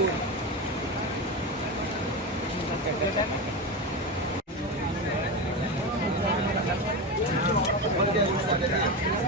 Thank you.